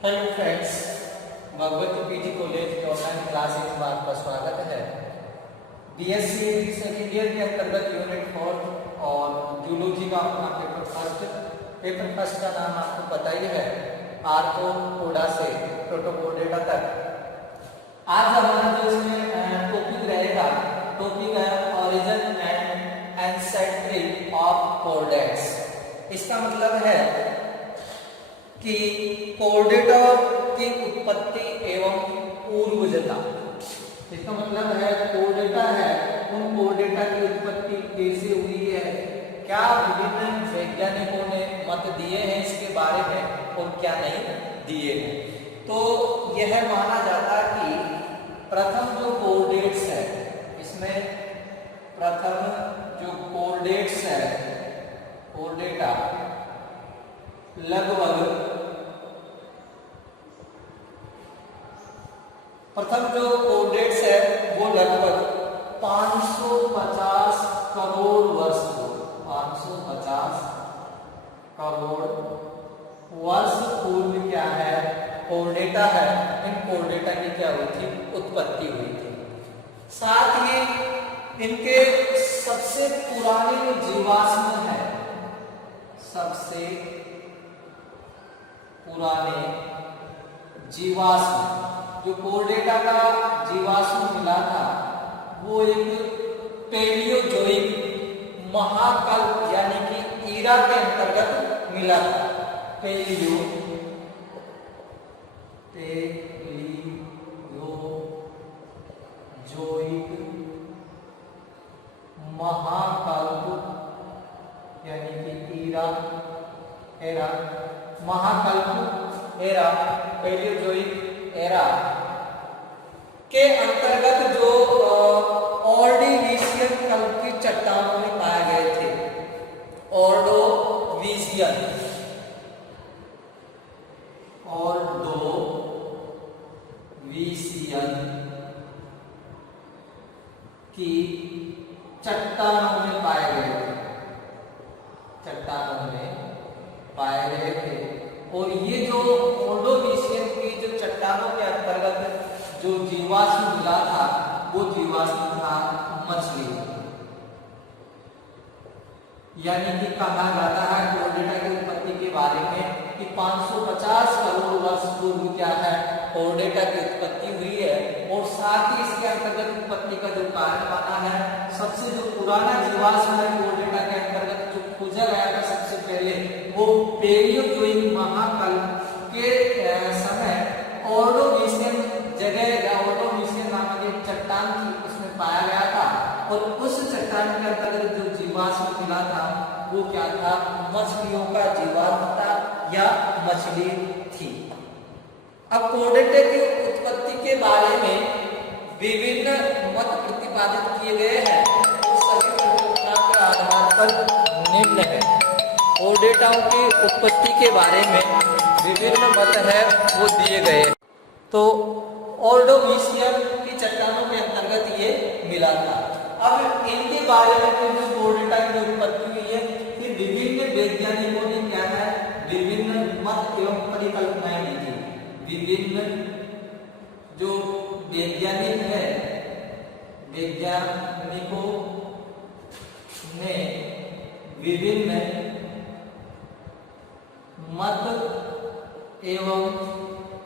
Hello friends, Bhagwati PG college के online classes में आपका स्वागत है। बीएससी इंग्लिश सेकेंड ईयर के अंतर्गत यूनिट 4 और जूलॉजी का अपना पेपर फर्स्ट का नाम आपको पता ही है, आर्थ्रोपोडा से प्रोटोपोडेटा तक। आज हमारा जो इसमें टॉपिक रहेगा, टॉपिक है origin and ancestry of chordates. इसका मतलब है कि कोर्डेटा की उत्पत्ति एवं पूर्वजता। इसका मतलब है कोर्डेटा है, उन कोर्डेटा की उत्पत्ति कैसे हुई है, क्या विभिन्न वैज्ञानिकों ने मत दिए हैं इसके बारे में और क्या नहीं दिए हैं। तो यह माना जाता है कि प्रथम जो कोर्डेट्स है, इसमें प्रथम जो कोर्डेट्स है, कोर्डेटा लगभग प्रथम जो कोर्डेट्स है वो लगभग 550 करोड़ वर्ष पूर्व, 550 करोड़ वर्ष पूर्व क्या है, कोर्डेटा है, इन कोर्डेटा की क्या हुई थी, उत्पत्ति हुई थी। साथ ही इनके सबसे पुराने जो जीवाश्म है, सबसे पुराने जीवाश्म जो कोर्डेटा का जीवाश्म मिला था वो एक पैलियोजोइक महाकल्प यानी कि ईरा के अंतर्गत मिला था। पैलियोजोइक महाकल्प यानी कि ईरा एरा, महाकल्प एरा, पैलियोजोइक एरा के अंतर्गत जो ऑर्डोवीशियन कल्प की चट्टानों में पाए गए थे। ऑर्डोवीशियन की चट्टानों में पाए गए थे, चट्टानों में पाए गए थे। और ये जो ऑर्डोवीशियन की जो चट्टानों के अंतर्गत जो जीवाश्म मिला था वो जीवाश्म था मछली। यानी कि कहा जाता है कोर्डेटा की उत्पत्ति के बारे में कि 550 करोड़ वर्ष पूर्व क्या है, कोर्डेटा की उत्पत्ति हुई है। और साथ ही इसके अंतर्गत उत्पत्ति का जो कारण माना है, सबसे जो पुराना जीवाश्म है कोर्डेटा के अंतर्गत जो खोजा गया था सबसे पहले, वो पैलियोजोइक महाकल्प के समय ऑर्डोवीशियन जगह या ऑर्डोवीशियन नामक एक चट्टान थी, उसमें पाया गया था। और उस चट्टान के अंतर्गत जो जीवाश्म मिला था वो क्या था, मछलियों का जीवाश्म था या मछली थी। अब कोर्डेटा की उत्पत्ति के बारे में विभिन्न मत प्रतिपादित किए गए हैं, तो सभी परिकल्पना के आधार पर निम्न है। कोर्डेटाओं की उत्पत्ति के बारे में विभिन्न मत है वो दिए गए। तो ऑर्डोवीशियन की चट्टानों के अंतर्गत ये मिला था। अब इनके बारे में जो कोर्डेटा की उत्पत्ति हुई है, ये विभिन्न वैज्ञानिकों ने क्या है, विभिन्न मत एवं परिकल्पनाएं दी थी। विभिन्न जो वैज्ञानिक है, वैज्ञानिकों ने विभिन्न मत एवं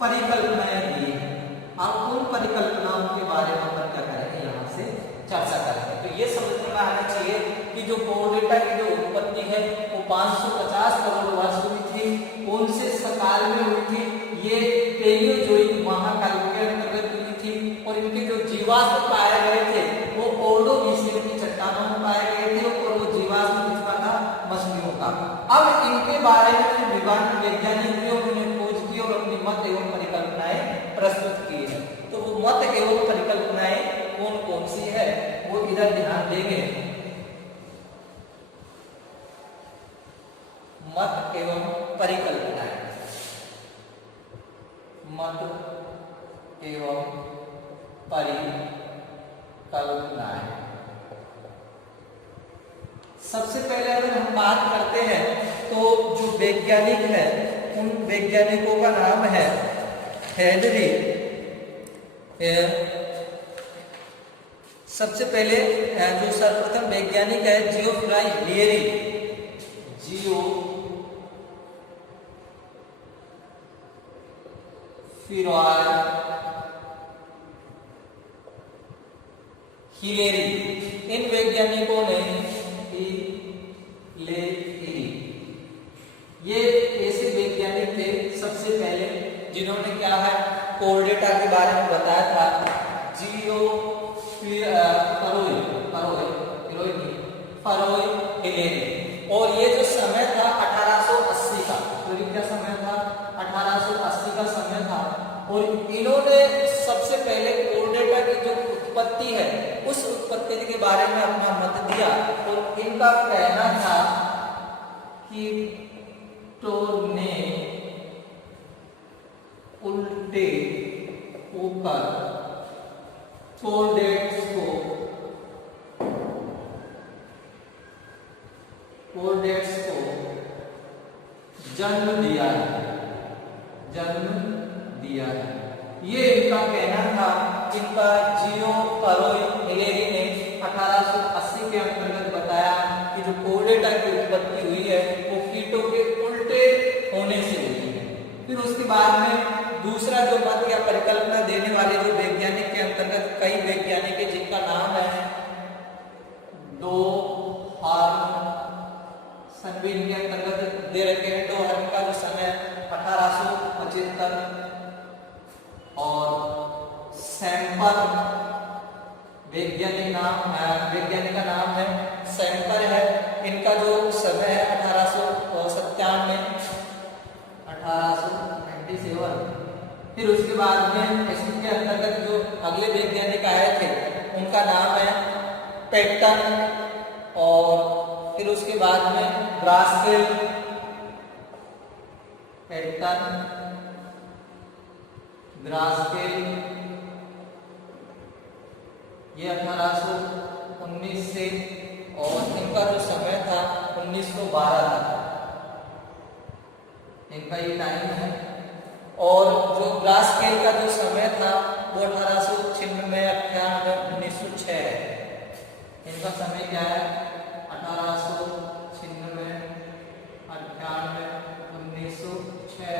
परिकल्पनाएं दी है। अब उन परिकल्पनाओं के बारे में अपन क्या करेंगे, यहाँ से चर्चा करेंगे। तो ये समझ में आना चाहिए कि जो कोर्डेटा की जो उत्पत्ति है वो 550 करोड़ वर्ष हुई थी। कौन से काल में हुई थी, ये पैलियोजोइक महाकल्प के अंतर्गत हुई थी। और इनके जो जीवाश्म पाए गए थे वो ऑर्डोवीशियन की चट्टानों में पाए गए थे, और वो जीवाश्म किसका था, मछलियों का। अब इनके बारे में विभिन्न वैज्ञानिकों ने खोज की और अपनी मत एवं परिकल्पनाएं प्रस्तुत की है। तो वो मत एवं परिकल्पनाएं कौन कौन सी है वो इधर ध्यान देंगे। मत एवं परिकल्पनाएं, मत एवं परिकल्पनाएं। सबसे पहले अगर हम बात करते हैं तो जो वैज्ञानिक है उन वैज्ञानिकों का नाम है हेनरी, सबसे पहले जो सर्वप्रथम वैज्ञानिक है जियोफ्राई हिलेरी, जियोफ्राई हिलेरी। इन वैज्ञानिकों ने ये ऐसे वैज्ञानिक थे सबसे पहले जिन्होंने क्या है कोर डेटा के बारे में बताया था। फरोई हिलेरी। और ये जो समय था 1880 का, तो ये क्या समय था 1880 का समय था। और इन्होंने सबसे पहले कोर डेटा की जो उत्पत्ति है उस उत्पत्ति के बारे में अपना मत दिया। और इनका कहना था कि ने उल्टे होकर कोर्डेट्स को जन्म दिया है। ये इनका कहना था। इनका जियोफ्राई हिलेरी ने 1880 के अंतर्गत बताया कि जो कोर डेटा की उत्पत्ति हुई है वो कीटों के उल्टे होने से हुई है। फिर उसके बाद में दूसरा जो मत या परिकल्पना देने वाले जो वैज्ञानिक के अंतर्गत कई वैज्ञानिक है जिनका नाम है डोहर्न भी इनके अंतर्गत दे रखे हैं। डोहर्न का जो समय 1875 और सैम्पर वैज्ञानिक का नाम है सैम्पर है। इनका जो समय है 1897। फिर उसके बाद में इसके अंतर्गत जो अगले वैज्ञानिक आए थे उनका नाम है पेटन। और फिर उसके बाद में ग्रास्केल, पेटन, ग्रास्केल, ये 1819 से, और इनका जो समय था 1912 तक इनका ये टाइम है। और जो ग्रास्केल का जो समय था वो 1896, 98, 1906 है। इनका समय क्या है 1896, 98, 1906।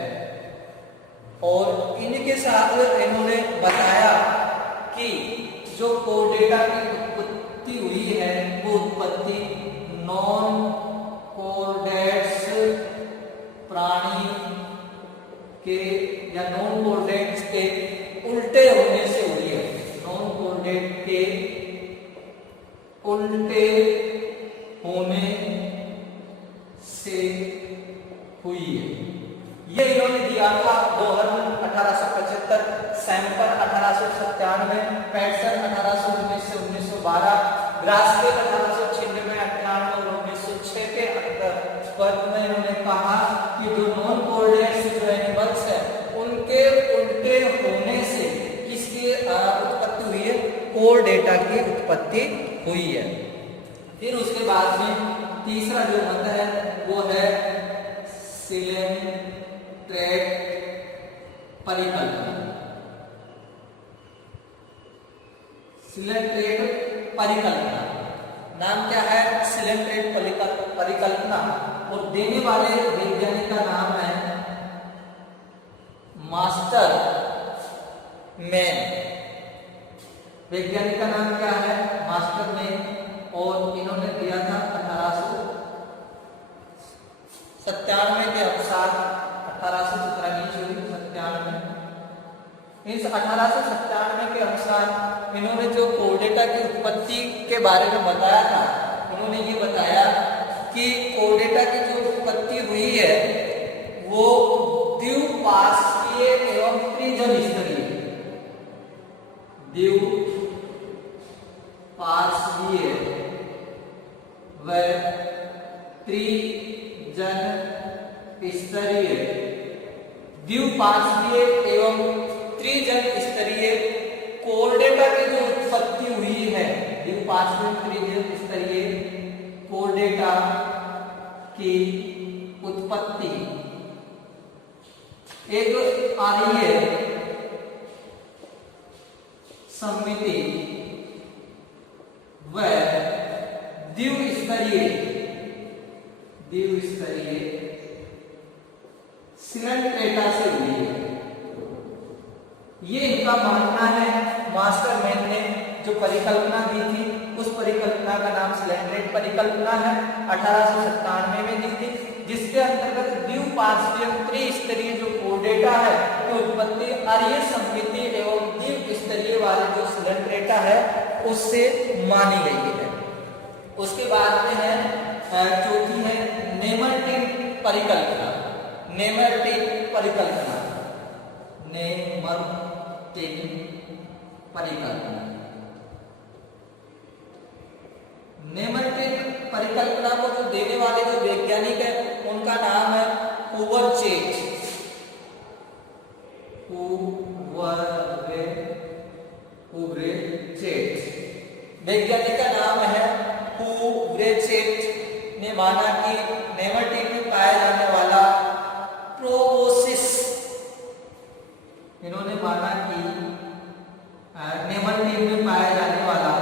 और इनके साथ इन्होंने बताया कि जो कोर डेटा की उत्पत्ति हुई है वो उत्पत्ति नॉन कोर्डेट्स प्राणी के या नॉन कोर्डेट्स के उल्टे होने से हुई है। नॉन कोर्डेट के उल्टे होने से हुई है। ये इन्होंने दिया था। डोहर्न 1875, सैम्पर 1897, पैटसन 1819 से 1912, ग्रास्केल 1896, 98 और 1906 के अंतर्गत में इन्होंने कहा कि जो नॉन कोर्डेट्स जो एनिमल्स है उनके उल्टे होने से किसकी उत्पत्ति हुई है, कोर डेटा की उत्पत्ति हुई है। फिर उसके बाद में तीसरा जो मत है वो है सिलेंट्रेट परिकल्पना। सिलेंट्रेट परिकल्पना नाम क्या है, सिलेंट्रेट परिकल्पना। और देने वाले वैज्ञानिक का नाम है मास्टर मैन। वैज्ञानिक का नाम क्या है, मास्टर मैन। और इन्होंने दिया था 1897 के अनुसार, 1897 इस 1897 के अनुसार इन्होंने जो कोर डेटा की उत्पत्ति के बारे में बताया था, उन्होंने ये बताया कि कोर डेटा की जो उत्पत्ति हुई है वो द्विपार्श्वीय एवं त्रिजन स्तरीय, द्विपार्श्वीय व त्रिजन स्तरीय, द्विपार्श्वीय एवं त्रिजन स्तरीय कोर डेटा की जो उत्पत्ति हुई है, द्विपार्श्वीय त्रिजन स्तरीय कोर डेटा की उत्पत्ति एक आ रही है सममिति व द्विस्तरीय सिलेंट्रेटा से हुई है। ये इनका मानना है। मास्टरमैन ने जो परिकल्पना दी थी उस परिकल्पना का नाम सिलेंट्रेट परिकल्पना है, 1897 में दी थी, जिसके अंतर्गत द्विपार्श्वीय त्रिस्तरीय जो कोर्डेटा है की उत्पत्ति अरीय सममिति एवं द्विस्तरीय वाले जो सिलेंट्रेटा है उससे मानी गई है। उसके बाद में है चौथी है नेमरटिन परिकल्पना। नेमरटिन परिकल्पना को जो देने वाले जो वैज्ञानिक है उनका नाम है हुवर्चेट। वैज्ञानिक का नाम है हुवर्चेट ने माना कि नेमरटिन में पाया जाने वाला प्रोबोसिस, इन्होंने माना कि नेमरटिन में पाया जाने वाला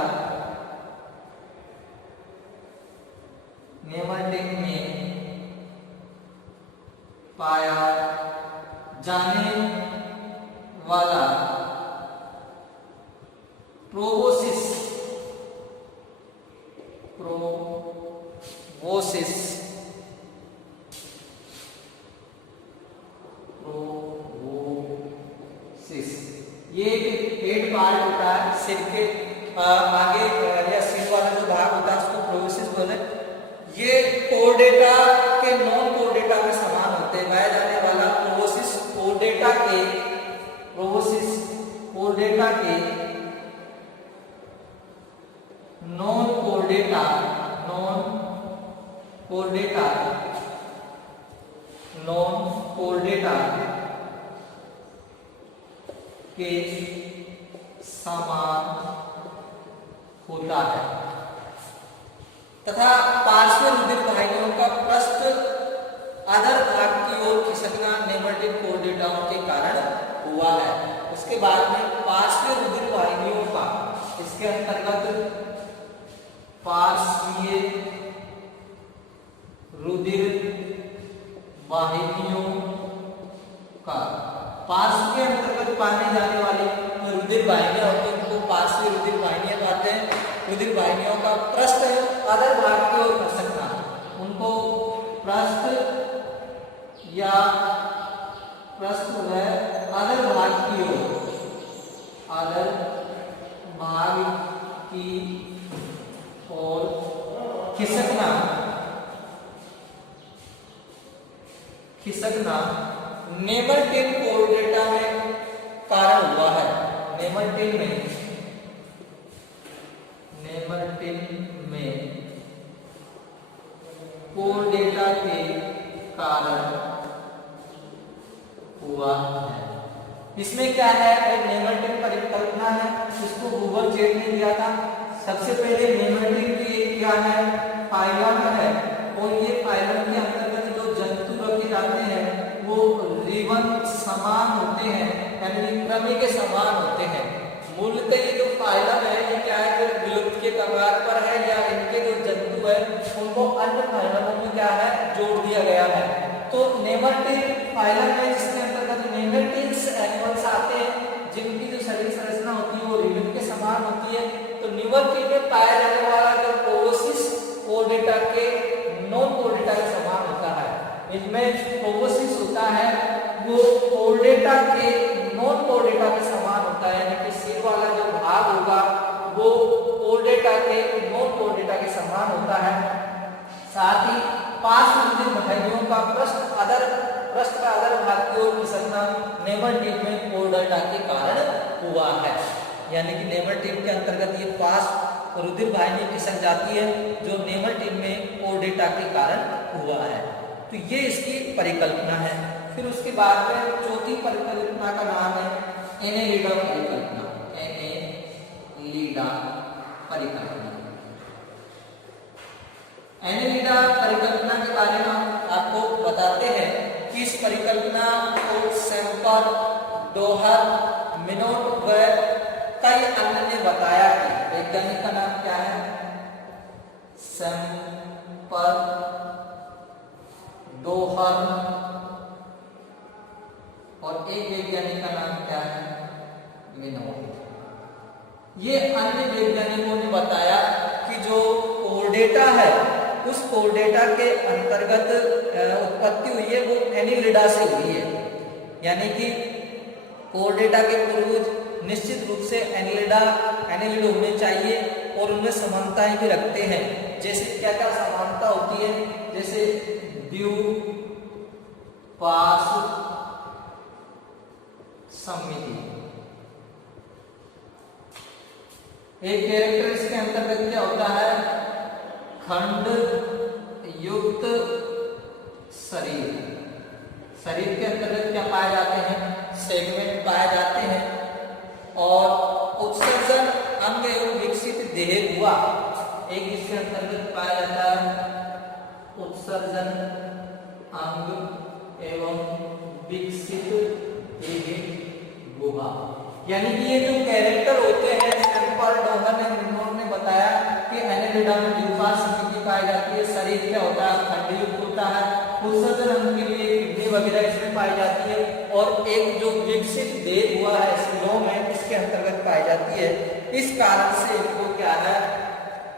प्रोबोसिस ये एक हेड पार्ट होता है, सिर के आगे या सिर वाला जो भाग होता है उसको प्रोबोसिस बोलते हैं। ये कोर्डेटा के नॉन कोर्डेटा के समान होते हैं। पाया जाने वाला प्रोबोसिस कोर्डेटा के नॉन कोर्डेटा के समान होता है तथा पार्श्व रुधिर वाहिनियों का पृष्ठ अधर भाग की ओर खिसकना नेमरटिन कोर्डेटाओं के कारण हुआ है। उसके बाद में पार्श्व रुधिर वाहिनियों का, इसके अंतर्गत पार्श्वीय रुधिर वाहिनियों का, पार्श्व के अंतर्गत पाने जाने वाली रुधिर वाहिनियां होती हैं उनको पार्श्वीय रुधिर वाहिनियां कहते हैं। रुधिर वाहिनियों का पृष्ठ अधर भाग की ओर खिसकना, उनको पृष्ठ या पृष्ठ व अधर भाग की ओर खिसकना नेमरटिन कोर्डेटा में कारण हुआ है। नेमरटिन में कोर्डेटा के कारण हुआ है। इसमें क्या है, एक नेमरटिन परिकल्पना है, इसको हुवर्चेट ने दिया था। सबसे पहले नेमरटिन की क्या है, फाइलम है, और ये फाइलम के अंतर्गत जो जंतु रखे जाते हैं वो रिबन समान होते हैं, यानी क्रमी के समान होते हैं। मूलतः ये जो फाइलम है ये क्या है, जो विलुप्त के कगार पर है, या इनके जो जंतु है उनको अन्य फाइलमों में क्या है जोड़ दिया गया है। तो नेमरटिन फाइलम है जिसके अंतर्गत नेमरटिन्स एनिमल्स आते हैं जिनकी जो शरीर संरचना होती है वो रिबन के समान होती है। तो नेमरटिन में पाया जाने वाला जो प्रोबोसिस कोर्डेटा के नॉन कोर्डेटा के समान होता है। इनमें प्रोबोसिस होता है वो कोर्डेटा के नॉन कोर्डेटा के समान होता है, यानी कि सिर वाला जो भाग होगा वो कोर्डेटा के नॉन कोर्डेटा के समान होता है। साथ ही पार्श्व रुधिर वाहिनियों का पृष्ठ का अधर भाग की ओर खिसकना नेमरटिन में कोर्डेटा के कारण हुआ है। यानी कि नेमरटिन के अंतर्गत ये पार्श्व रुधिर वाहिनी खिसक जाती है जो नेमरटिन में कोर्डेटा के कारण हुआ है। तो ये इसकी परिकल्पना है। फिर उसके बाद में चौथी परिकल्पना का नाम है एनेलिडा परिकल्पना। एनेलिडा परिकल्पना के बारे में आपको बताते हैं किस परिकल्पना को सेम्पर, डोहर, मिनोट व कई अन्य ने बताया कि वैज्ञानिक का नाम क्या है? सेम्पर, डोहर और एक वैज्ञानिक का नाम क्या है? मिनोट। ये अन्य वैज्ञानिकों ने बताया कि जो कोर्डेटा है उस कोर्डेटा के अंतर्गत उत्पत्ति हुई है वो एनिलिडा से हुई है, यानी कि कोर्डेटा के पूर्वज निश्चित रूप से एनिलिड होने चाहिए और उनमें समानताएं भी रखते हैं। जैसे क्या क्या समानता होती है? जैसे ड्यू पास समिति। एक कैरेक्टर इसके अंतर्गत क्या होता है? खंड युक्त शरीर। शरीर के अंतर्गत क्या पाए जाते हैं? सेगमेंट पाए जाते हैं। और उत्सर्जन अंग एवं विकसित देह हुआ, एक इसके अंतर्गत पाया जाता है उत्सर्जन अंग एवं विकसित देह गुहा। यानी कि ये जो कैरेक्टर होते हैं, सेम्पर, डोहर ने मिनोट ने बताया कि एनिलिडा में ड्यूफास समिति पाई जाती है। शरीर क्या होता है? खंडयुक्त होता है। उत्सर्जन अंग के लिए किडनी वगैरह इसमें पाई जाती है। और एक जो विकसित देह हुआ है स्लोम है, इसके अंतर्गत पाई जाती है। इस कारण से इनको क्या है,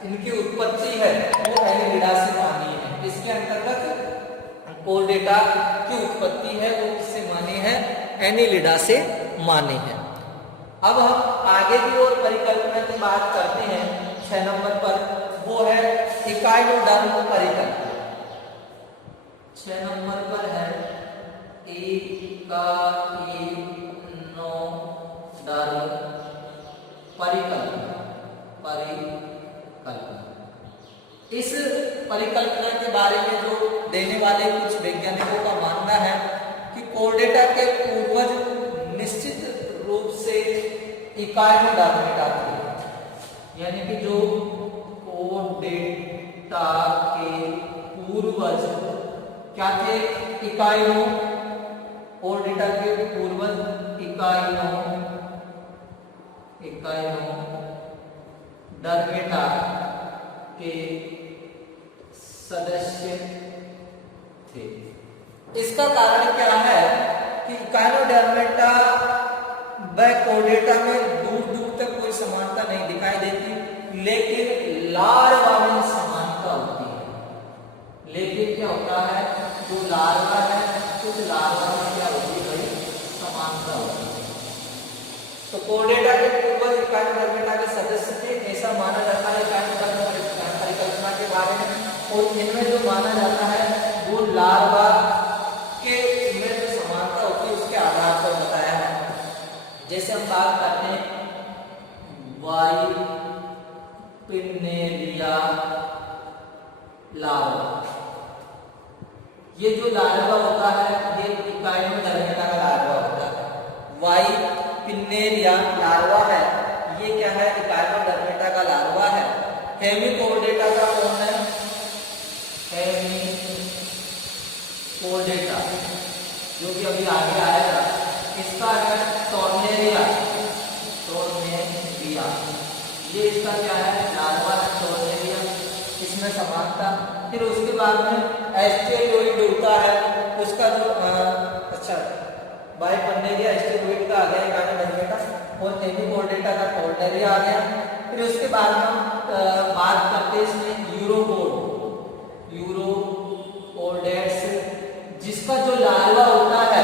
इनकी उत्पत्ति है वो एनिलिडा से मानी है। इसके अंतर्गत कोर्डेटा की उत्पत्ति है वो किससे मानी है? एनिलिडा से मानी है। अब हम आगे की ओर परिकल्पना की बात करते हैं 6 नंबर पर, वो है इकाइनोडर्म परिकल्पना। 6 नंबर पर है इकाइनोडर्म परिकल्पना। इस परिकल्पना के बारे में जो देने वाले कुछ वैज्ञानिकों का मानना है कि कोर्डेटा के पूर्वज निश्चित रूप से इकाइनोडर्मेटा थे, यानी कि जो कोर्डेटा के पूर्वज क्या थे? इकाइनो। कोर्डेटा के पूर्वज इकाइनोडर्मेटा के सदस्य थे। इसका कारण क्या है कि इकाइनोडर्मेटा व कोर्डेटा में दूर दूर तक कोई समानता नहीं दिखाई देती, लेकिन लार्वा में समानता होती है। लेकिन क्या होता है, जो लार्वा है उस लार्वा में क्या होती है भाई? समानता होती है। तो कोर्डेटा के पूर्वज इकाइनोडर्मेटा के सदस्य थे, ऐसा माना जाता है इकाइनोडर्म परिकल्पना के बारे में। और इनमें जो माना जाता है वो लार्वा के में जो समानता होती है उसके आधार पर बताया है। जैसे हम बात करते हैं वाइपिनेरिया लार्वा। ये जो लार्वा होता है ये इकाइनोडर्मेटा का लार्वा होता है। वाइपिनेरिया लार्वा है, ये क्या है? इकाइनोडर्मेटा का लार्वा है। हेमिकोर्डेटा का कौन है? हेमिकोर्डेटा जो कि अभी आगे आएगा, इसका है टॉर्नेरिया। ये इसका क्या है? लार्वा है टॉर्नेरिया। इसमें समानता। फिर उसके बाद में एस्टेरॉइड होता है, उसका जो बाइपिनेरिया एस्टेरॉइड का आ गया इकाइनोडर्मेटा, और हेमिकोर्डेटा का टॉर्नेरिया आ गया। फिर उसके बाद हम बात करते हैं इसमें यूरोपोडेट्स, जिसका जो लार्वा होता है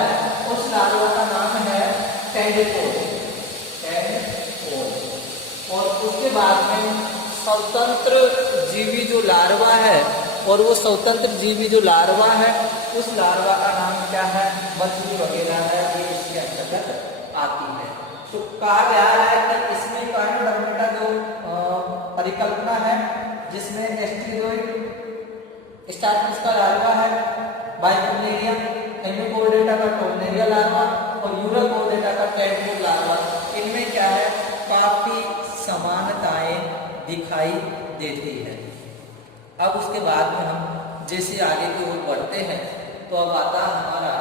उस लार्वा का नाम है टेंडपोड। और उसके बाद में स्वतंत्र जीवी जो लार्वा है, और वो स्वतंत्र जीवी जो लार्वा है उस लार्वा का नाम क्या है? मछली वगैरह है, ये इसके अंतर्गत आती है। तो कहा गया है कि इसमें इकाइनोडर्मेटा जो परिकल्पना है जिसमें एस्टेरॉइड स्टार्च का लार्वा है, बाइपिनेरिया, हेमिकोर्डेटा का टॉर्नेरिया लार्वा और यूरोपोडेटा का टेंडपोड लार्वा, इनमें क्या है? काफी समानताएं दिखाई देती है। अब उसके बाद में हम जैसे आगे की ओर बढ़ते हैं तो अब आता हमारा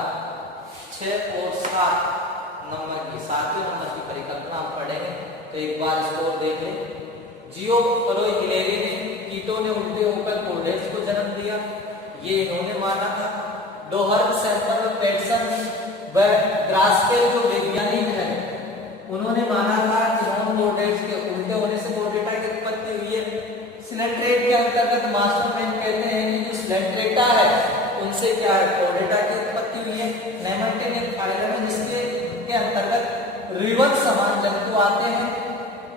6 और 7 नंबर की 7वें नंबर की परिकल्पना हम पढ़ेंगे। तो एक बार इसको और देख लें। जियो फरोई हिलेरी ने कीटों ने उल्टे होकर कोर्डेट्स को जन्म दिया, ये इन्होंने माना था। डोहर सैम्पल पेटसन व ग्रास्केल जो वैज्ञानिक है उन्होंने माना था कि नॉन कोर्डेट्स के उल्टे होने से कोर्डेटा की उत्पत्ति हुई है। सिलेंट्रेट के अंतर्गत मास्टरमैन कहते हैं कि जो सिलेंट्रेटा है उनसे क्या है कोर्डेटा की उत्पत्ति हुई है। नेमैटिन एक फाइलम है जिसके के अंतर्गत रिवन समान जंतु आते हैं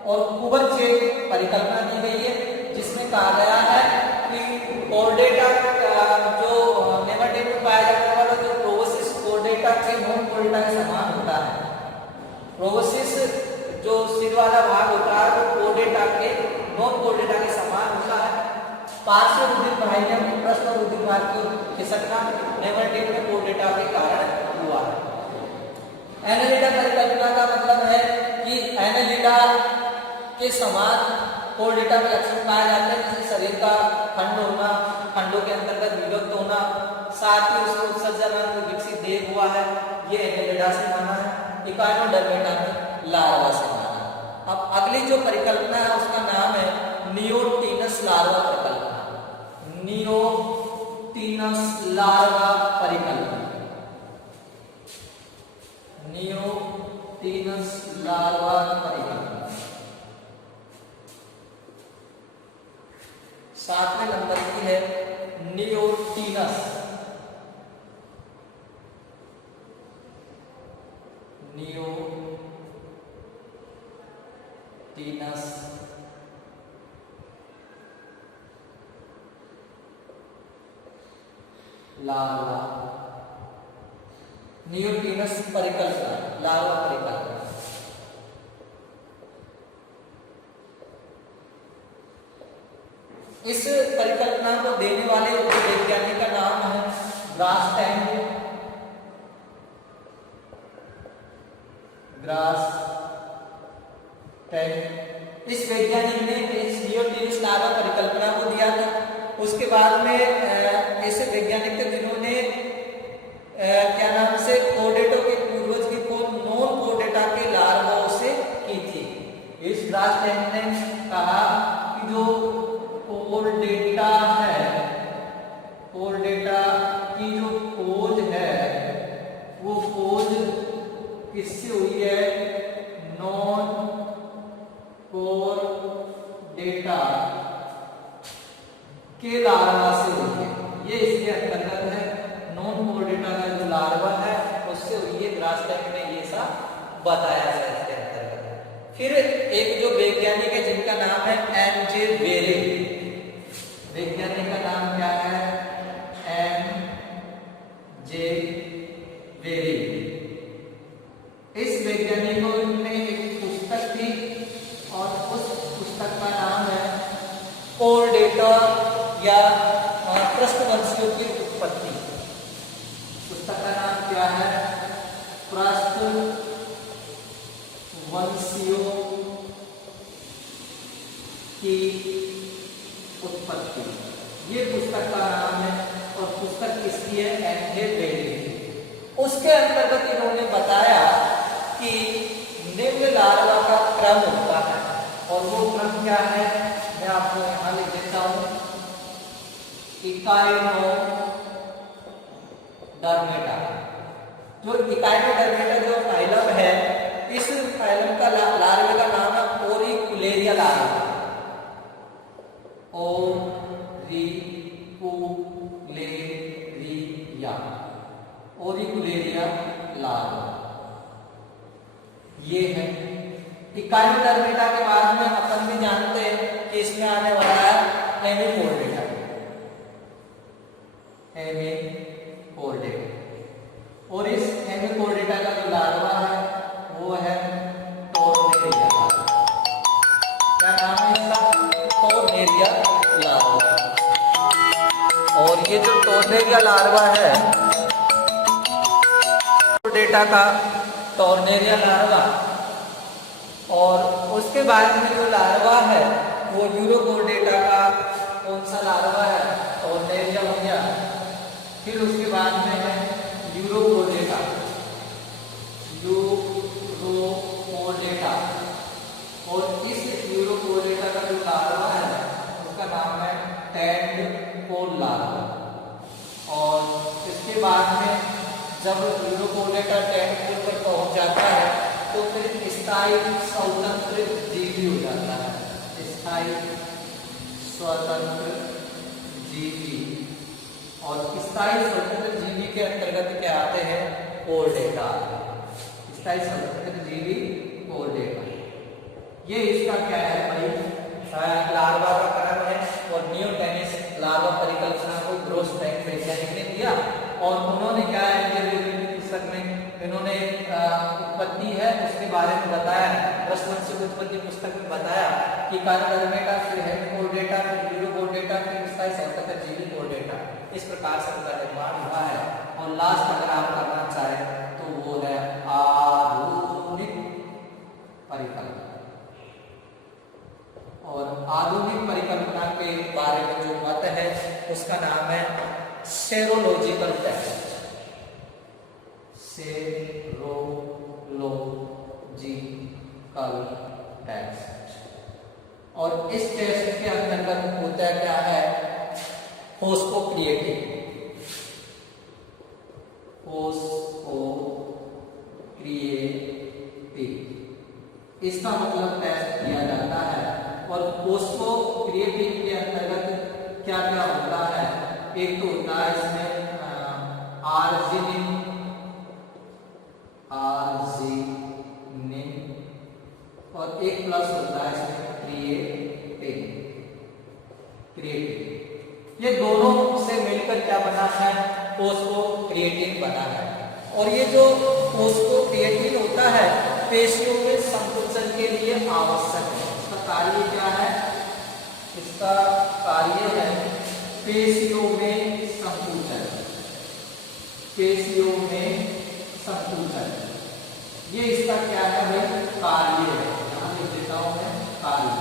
और कुबच एक परिकल्पना दी गई है जिसमें कहा गया है कि कोर्डेटा जो नेमैटिन में पाया जाने वाला जो प्रोबोसिस कोर्डेटा के नॉन कोर्डेटा के समान होता है। प्रोबोसिस जो सिर वाला भाग होता है वो कोर्डेटा के नॉन कोर्डेटा के समान होता है। पार्श्व रुधिर वाहिनियों में पृष्ठ रुधिर भाग को खिसकना नेमैटिन में कोर्डेटा के कारण हुआ है। एनालिडा परिकल्पना का मतलब है कि एनालिडा के समान कोर्डेटा के लक्षण पाए जाते हैं, जैसे शरीर का खंड होना, खंडों के अंतर्गत विभक्त होना, साथ ही उसको उत्सर्जन विकसित देह हुआ है, ये एनालिडा से माना है। इकाइनोडर्मेटा में लार्वा से माना है। अब अगली जो परिकल्पना है उसका नाम है नियोटिनस लार्वा परिकल्पना। नियोटिनस लार्वा परिकल्पना, नियोटिनस लार्वा परिकल्पना 7वें नंबर की है। नियोटिनस, नियोटिनस लार्वा, नियोटिनस परिकल्पना, लार्वा परिकल्पना। इस परिकल्पना को देने वाले वैज्ञानिक का नाम है ग्रासटैंग। इस वैज्ञानिक ने इस नियोटिनस लार्वा परिकल्पना को दिया था। उसके बाद में ऐसे वैज्ञानिक थे जिन्होंने क्या नाम से कोर्डेटो के पूर्वज की खोज नॉन कोर्डेटा के लार्वाओं से की थी। इस ग्रासटैंग ने कहा कि जो कोर्डेटा है, कोर्डेटा की जो खोज है वो खोज किससे हुई है? नॉन कोर्डेटा के लार्वा से हुई है। ये इसके अंतर्गत है। नॉन कोर्डेटा का जो लार्वा है उससे हुई है। ग्रासटैंग ने ये सब बताया है इसके अंतर्गत। फिर एक जो वैज्ञानिक है जिनका नाम है एम.जे. वेरे। वैज्ञानिक का नाम क्या है? एम.जे. वेरे। इस वैज्ञानिक ने एक पुस्तक थी और उस पुस्तक का नाम है कोर्डेटा या पृष्ठवंशियों की उत्पत्ति। पुस्तक का नाम क्या है? पृष्ठवंशियों की उत्पत्ति, ये पुस्तक का नाम है और पुस्तक किसकी है? एम.जे. वेरे। उसके अंतर्गत इन्होंने बताया कि निम्न लार्वा का क्रम होता है और वो क्रम क्या है? मैं आपको यहां लिख देता हूं। इकाइनोडर्मेटा, जो इकाइनोडर्मेटा जो फाइलम है, इस फाइलम का लार्वे का नाम है ओरिकुलेरिया लार्वा। ओरिकुलेरिया लार्वा ये है। इकाइनोडर्मेटा के बाद में अपन भी जानते हैं कि इसमें आने वाला है हेमिकोर्डेटा। और इस हेमिकोर्डेटा का जो लार्वा है वो है टोर्नेरिया। क्या नाम है इसका? Tornaria larva. और ये जो टोर्नेरिया लार्वा है कोर्डेटा का टोर्नेरिया लार्वा, और उसके बाद में जो लार्वा है वो यूरोकोर्डेटा का कौन सा लार्वा है? टोर्नेरिया हो गया। फिर उसके बाद में जब यूरोकोर्डेटा 10 पर पहुंच जाता है तो फिर स्थायी स्वतंत्र जीवी हो जाता है, स्थायी स्वतंत्र जीवी। और स्थायी स्वतंत्र जीवी के अंतर्गत क्या आते हैं, कोर्डेटा, स्थायी स्वतंत्र जीवी कोर्डेटा। ये इसका क्या है भाई, लार्वा का क्रम है। और नियोटेनिस लार्वा परिकल्पना को ग्रोस टैंक वैज्ञानिक ने दिया और उन्होंने क्या है पुस्तक में इन्होंने उत्पत्ति है उसके बारे में बताया, रसवंशिक उत्पत्ति पुस्तक में बताया कि काइनोडर्मेटा, फिर हेमिकोर्डेटा, फिर यूरोकोर्डेटा, फिर स्थायी स्वतंत्र जीवी कोर्डेटा, इस प्रकार से उनका निर्माण हुआ है। और लास्ट अगर आप करना चाहें तो वो है आधुनिक परिकल्पना। और आधुनिक परिकल्पना के बारे में जो मत है उसका नाम है सेरोलॉजिकल टेस्ट, सेरोलॉजिकल टेस्ट। और इस टेस्ट के अंतर्गत होता क्या है, फोस्फोक्रिएटिन, इसका मतलब टेस्ट किया जाता है। और फोस्फोक्रिएटिन के अंतर्गत क्या क्या होता है, एक तो होता है इसमें आर्जिनिन, और एक प्लस होता है इसमें क्रिएटिन। ये दोनों से मिलकर क्या बना है, फोस्फोक्रिएटिन बना है। और ये जो फोस्फोक्रिएटिन होता है पेशियों में संकुचन के लिए आवश्यक है। इसका कार्य क्या है, इसका कार्य है पेशियों में संकुचन, पेशियों में संकुचन, ये इसका क्या है भाई, कार्य है। यहाँ लिख देता हूं मैं कार्य।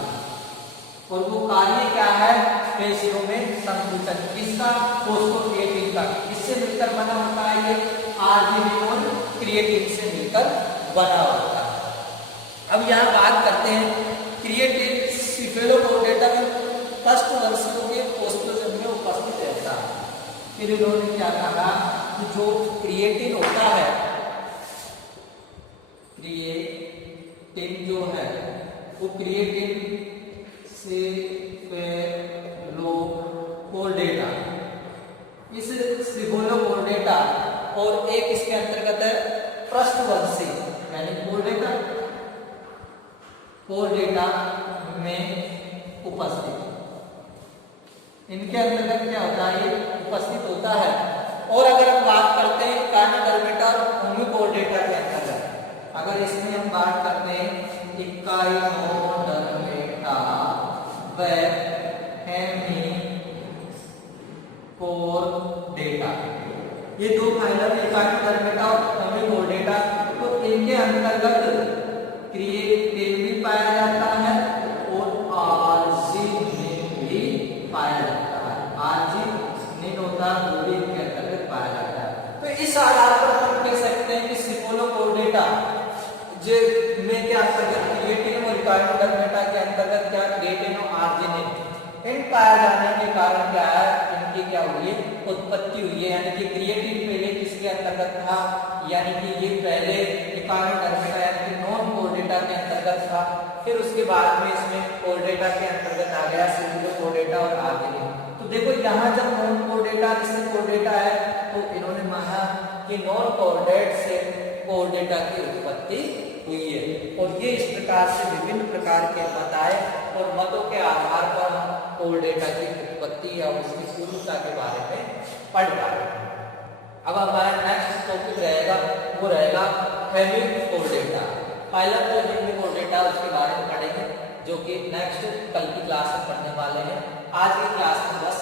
और वो कार्य क्या है, पेशियों में संकुचन, इसका फोस्फोक्रिएटिन का, इससे मिलकर बना होता है ये आर्जिनिन और क्रिएटिन से मिलकर बना होता है। अब यहाँ बात करते हैं क्रिएटिन सिफेलोकोर्डेटा में फर्स्ट वर्षों के पोस्टोजन में उपस्थित रहता है। फिर इन्होंने क्या कहा कि जो क्रिएटिन होता है, क्रिएटिन जो है वो क्रिएटिन सिफेलोकोर्डेटा, इस सिफेलोकोर्डेटा और एक इसके अंतर्गत है पृष्ठवंशी यानी कोर्डेटा में उपस्थित, इनके अंतर्गत क्या होता है, ये उपस्थित होता है। और अगर हम बात करते हैं काइनोडर्मेटा और हेमिकोर्डेटा के अंतर्गत, अगर इसमें हम बात करते हैं काइनोडर्मेटा व हेमिकोर्डेटा, ये दो फाइलम काइनोडर्मेटा और हेमिकोर्डेटा, तो इनके अंतर्गत क्रिएटिन भी पाया जाता है और आर्जिनिन भी पाया जाता है। आर्जिनिन होता है वो भी इनके अंतर्गत पाया जाता है। तो इस आधार पर हम कह सकते हैं कि सिफेलोकोर्डेटा जो में क्या अंतर्गत क्रिएटिन और काइनोडर्मेटा के अंतर्गत क्या क्रिएटिन और आर्जिनिन इन पाया जाने के कारण क्या है, इनकी क्या हुई है, उत्पत्ति हुई है। यानी कि क्रिएटिन पहले किसके अंतर्गत था, यानी कि ये पहले काइनोडर्मेटा यानी कि नॉन कोर्डेटा के अंतर्गत था, फिर उसके बाद में इसमें कोर्डेटा के अंतर्गत आ गया सिफेलोकोर्डेटा और आर्जिनिन। तो देखो यहाँ जब नॉन कोर्डेटा जिससे कोर्डेटा है तो इन्होंने माना कि नॉन कोर्डेट से कोर्डेटा की उत्पत्ति हुई है। और ये इस प्रकार से विभिन्न प्रकार के मत आए और मतों के आधार पर कोर्डेटा की उत्पत्ति या उसकी पूर्वता के बारे में पढ़ पाए। अब हमारा नेक्स्ट टॉपिक रहेगा वो रहेगा हेमिकोर्डेटा, फाइलम जो हेमिकोर्डेटा उसके बारे में पढ़ेंगे, जो कि नेक्स्ट कल की क्लास में पढ़ने वाले हैं। आज की क्लास में बस